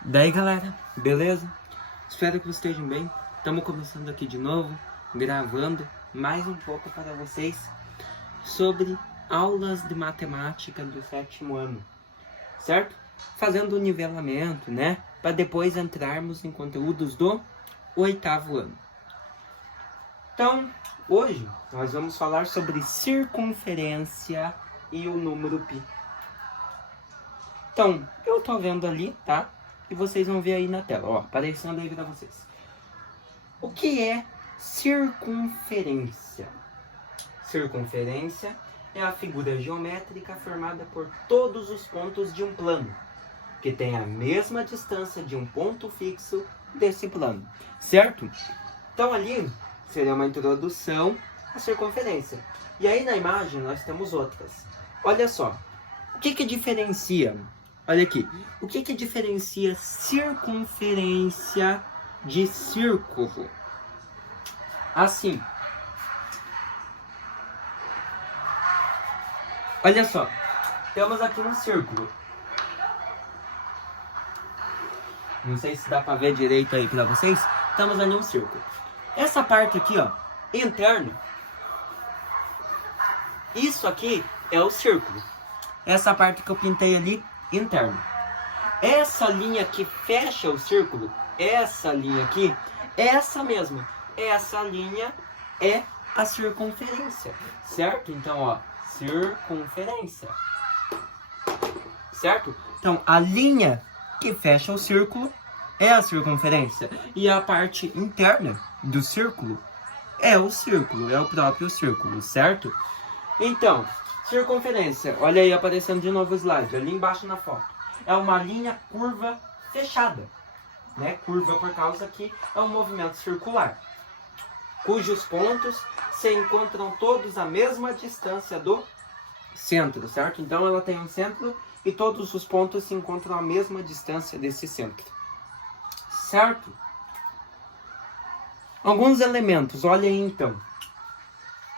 Daí galera, beleza? Espero que vocês estejam bem. Estamos começando aqui de novo, gravando mais um pouco para vocês sobre aulas de matemática do 7º ano, certo? Fazendo o nivelamento, né? Para depois entrarmos em conteúdos do 8º ano. Então, hoje nós vamos falar sobre circunferência e o número π. Então, eu tô vendo ali, tá? E vocês vão ver aí na tela, ó, aparecendo aí para vocês. O que é circunferência? Circunferência é a figura geométrica formada por todos os pontos de um plano, que tem a mesma distância de um ponto fixo desse plano, certo? Então ali seria uma introdução à circunferência. E aí na imagem nós temos outras. Olha só, o que diferencia? Olha aqui, o que diferencia circunferência de círculo? Assim, olha só, temos aqui um círculo. Não sei se dá para ver direito aí para vocês. Temos ali um círculo. Essa parte aqui, ó, interna, isso aqui é o círculo. Essa parte que eu pintei ali, interna. Essa linha que fecha o círculo, essa linha aqui, essa mesma. Essa linha é a circunferência, certo? Então, ó, circunferência, certo? Então, a linha que fecha o círculo é a circunferência. E a parte interna do círculo é o círculo, é o próprio círculo, certo? Então, circunferência, olha aí aparecendo de novo o slide, ali embaixo na foto. É uma linha curva fechada, né? Curva por causa que é um movimento circular, cujos pontos se encontram todos à mesma distância do centro, certo? Então ela tem um centro e todos os pontos se encontram à mesma distância desse centro, certo? Alguns elementos, olha aí então.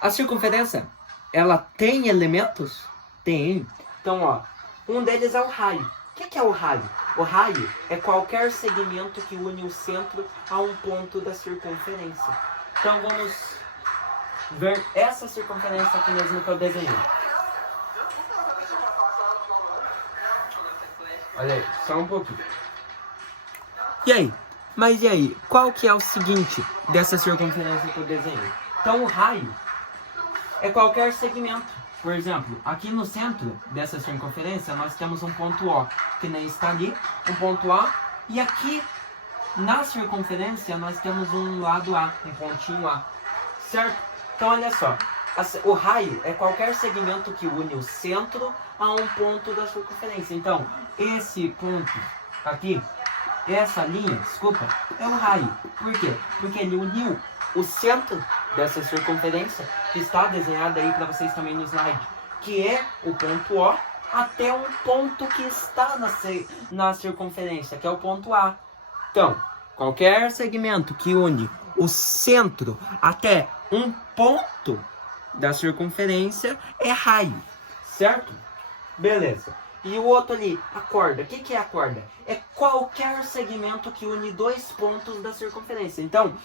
A circunferência, ela tem elementos? Tem. Então, ó, um deles é o raio. O que é o raio? O raio é qualquer segmento que une o centro a um ponto da circunferência. Então, vamos ver essa circunferência aqui mesmo que eu desenhei. Olha aí, só um pouquinho. E aí? Mas e aí? Qual que é o seguinte dessa circunferência que eu desenhei? Então, o raio é qualquer segmento. Por exemplo, aqui no centro dessa circunferência nós temos um ponto O, que nem está ali, um ponto A, e aqui na circunferência nós temos um lado A, um pontinho A, certo? Então olha só, o raio é qualquer segmento que une o centro a um ponto da circunferência. Então, esse ponto aqui, essa linha, desculpa, é o raio. Por quê? Porque ele uniu o centro dessa circunferência, que está desenhada aí para vocês também no slide, que é o ponto O, até um ponto que está na circunferência, que é o ponto A. Então, qualquer segmento que une o centro até um ponto da circunferência é raio, certo? Beleza. E o outro ali, a corda. O que é a corda? É qualquer segmento que une dois pontos da circunferência. Então,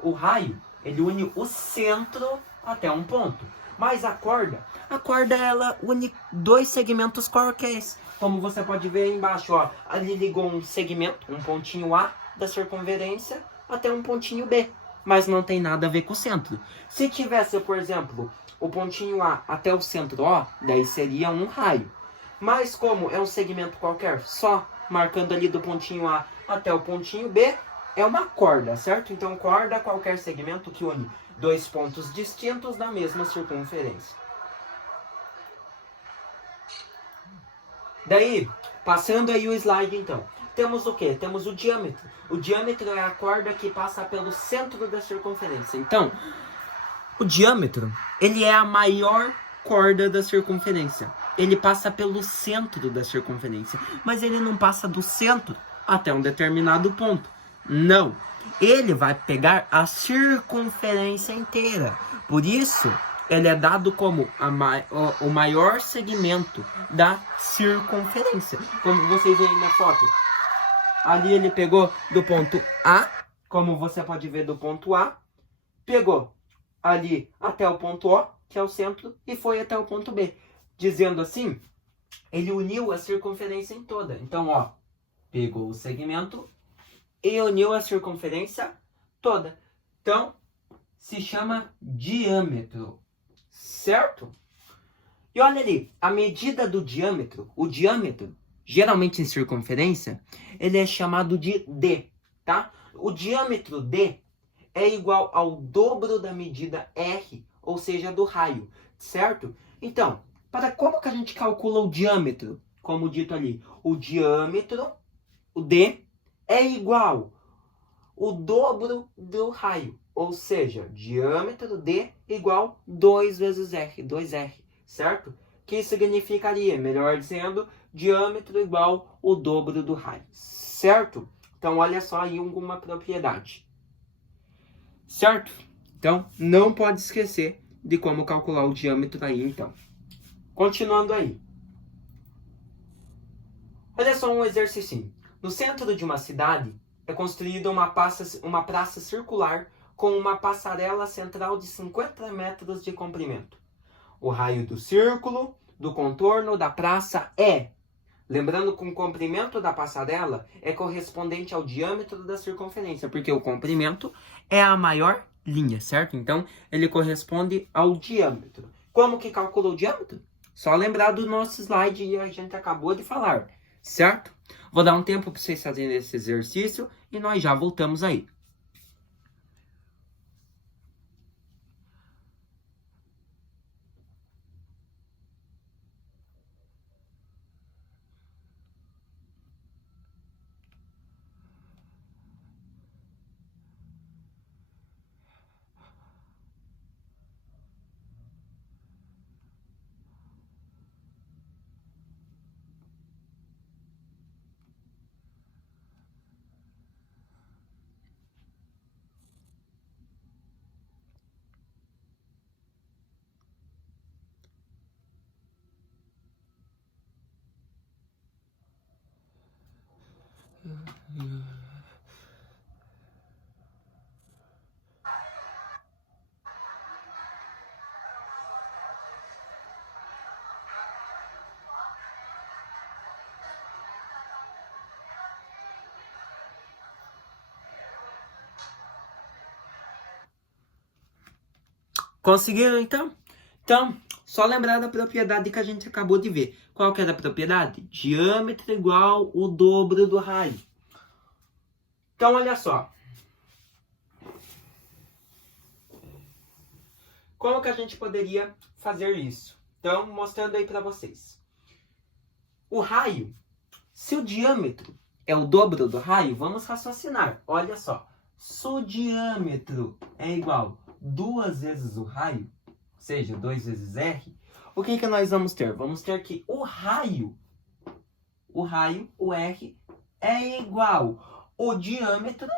o raio, ele une o centro até um ponto. Mas a corda ela une dois segmentos qualqueres. Como você pode ver aí embaixo, ó, ali ligou um segmento, um pontinho A da circunferência até um pontinho B. Mas não tem nada a ver com o centro. Se tivesse, por exemplo, o pontinho A até o centro O, daí seria um raio. Mas como é um segmento qualquer, só marcando ali do pontinho A até o pontinho B, é uma corda, certo? Então, corda é qualquer segmento que une dois pontos distintos da mesma circunferência. Daí, passando aí o slide então, temos o que? Temos o diâmetro. O diâmetro é a corda que passa pelo centro da circunferência. Então, o diâmetro, ele é a maior corda da circunferência. Ele passa pelo centro da circunferência, mas ele não passa do centro até um determinado ponto. Não, ele vai pegar a circunferência inteira. Por isso, ele é dado como o maior segmento da circunferência. Como vocês veem na foto. Ali ele pegou do ponto A, como você pode ver do ponto A, pegou ali até o ponto O, que é o centro, e foi até o ponto B. Dizendo assim, ele uniu a circunferência em toda. Então, ó, pegou o segmento e uniu a circunferência toda. Então, se chama diâmetro, certo? E olha ali, a medida do diâmetro, o diâmetro, geralmente em circunferência, ele é chamado de D, tá? O diâmetro D é igual ao dobro da medida R, ou seja, do raio, certo? Então, como que a gente calcula o diâmetro? Como dito ali, o diâmetro, o D, é igual ao dobro do raio, ou seja, diâmetro D igual 2 vezes R, 2R, certo? Que significaria, melhor dizendo, diâmetro igual ao dobro do raio, certo? Então, olha só aí alguma propriedade, certo? Então, não pode esquecer de como calcular o diâmetro aí, então. Continuando aí. Olha só um exercício. No centro de uma cidade é construída uma praça circular com uma passarela central de 50 metros de comprimento. O raio do círculo do contorno da praça é... Lembrando que o comprimento da passarela é correspondente ao diâmetro da circunferência, porque o comprimento é a maior linha, certo? Então, ele corresponde ao diâmetro. Como que calcula o diâmetro? Só lembrar do nosso slide e a gente acabou de falar, certo? Vou dar um tempo para vocês fazerem esse exercício e nós já voltamos aí. Conseguiram, então? Então, só lembrar da propriedade que a gente acabou de ver. Qual que era a propriedade? Diâmetro igual o dobro do raio. Então, olha só. Como que a gente poderia fazer isso? Então, mostrando aí para vocês. O raio, se o diâmetro é o dobro do raio, vamos raciocinar. Olha só. Se o diâmetro é igual a 2 vezes o raio, ou seja, 2 vezes R, o que nós vamos ter? Vamos ter que o raio, o R, é igual ao diâmetro,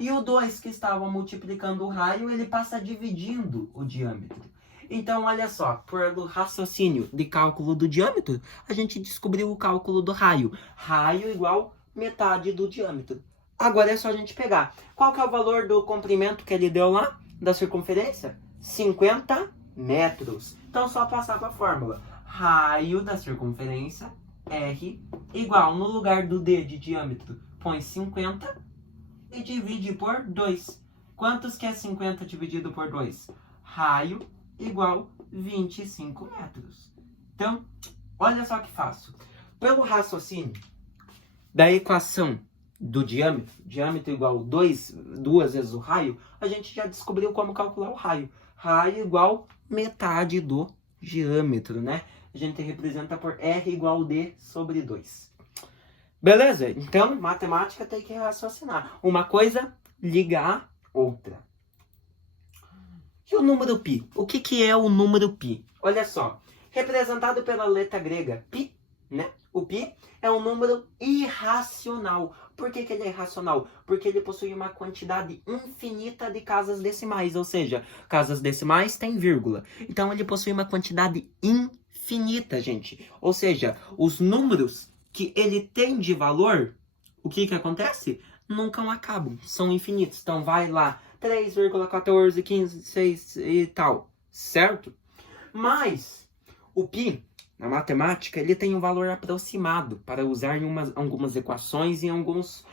e o 2 que estava multiplicando o raio, ele passa dividindo o diâmetro. Então, olha só, por raciocínio de cálculo do diâmetro, a gente descobriu o cálculo do raio. Raio igual metade do diâmetro. Agora é só a gente pegar. Qual que é o valor do comprimento que ele deu lá, da circunferência? 50 metros. Então, só passar para a fórmula. Raio da circunferência, R, igual, no lugar do D de diâmetro, põe 50 e divide por 2. Quantos que é 50 dividido por 2? Raio igual 25 metros. Então, olha só que fácil. Pelo raciocínio da equação do diâmetro igual 2 vezes o raio, a gente já descobriu como calcular o raio. Raio igual metade do diâmetro, né? A gente representa por R igual D sobre 2. Beleza? Então, matemática tem que raciocinar. Uma coisa liga a outra. E o número π? O que é o número π? Olha só. Representado pela letra grega π, né? O π é um número irracional. Por que ele é irracional? Porque ele possui uma quantidade infinita de casas decimais. Ou seja, casas decimais tem vírgula. Então, ele possui uma quantidade infinita, gente. Ou seja, os números que ele tem de valor, o que acontece? Nunca acabam, são infinitos. Então vai lá, 3,14, 15, 6 e tal, certo? Mas o π, na matemática, ele tem um valor aproximado para usar em algumas equações e em alguns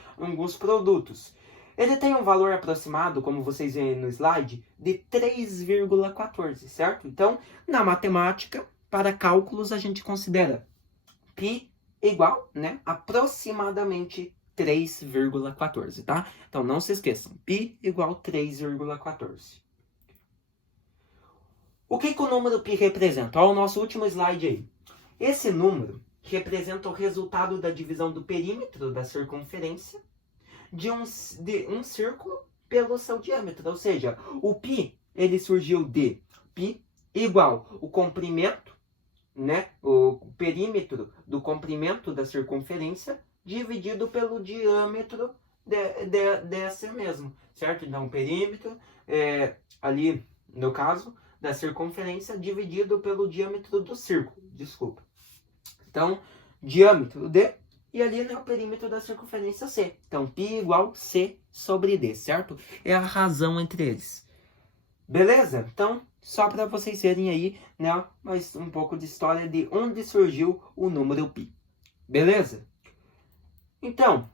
produtos. Ele tem um valor aproximado, como vocês veem no slide, de 3,14, certo? Então, na matemática, para cálculos, a gente considera π igual, né, aproximadamente 3,14, tá? Então, não se esqueçam, π igual 3,14. O que o número π representa? Olha o nosso último slide aí. Esse número representa o resultado da divisão do perímetro da circunferência de um círculo pelo seu diâmetro. Ou seja, o π, ele surgiu de π igual o comprimento, né, o perímetro do comprimento da circunferência dividido pelo diâmetro dessa mesmo, certo? Então, o perímetro, ali, no caso, da circunferência dividido pelo diâmetro do círculo, desculpa. Então, diâmetro D, e ali, né, o perímetro da circunferência C. Então, π igual C sobre D, certo? É a razão entre eles. Beleza? Então, só para vocês verem aí, né, mais um pouco de história de onde surgiu o número π. Beleza? Então,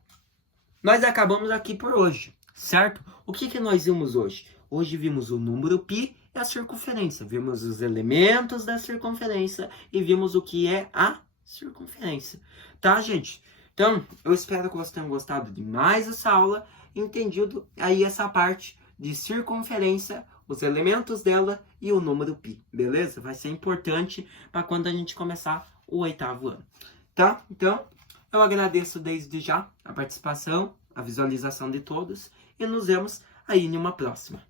nós acabamos aqui por hoje, certo? O que nós vimos hoje? Hoje vimos o número π e a circunferência. Vimos os elementos da circunferência e vimos o que é a circunferência. Tá, gente? Então, eu espero que vocês tenham gostado de mais essa aula, entendido aí essa parte de circunferência, os elementos dela e o número π, beleza? Vai ser importante para quando a gente começar o 8º ano, tá? Então, eu agradeço desde já a participação, a visualização de todos e nos vemos aí em uma próxima.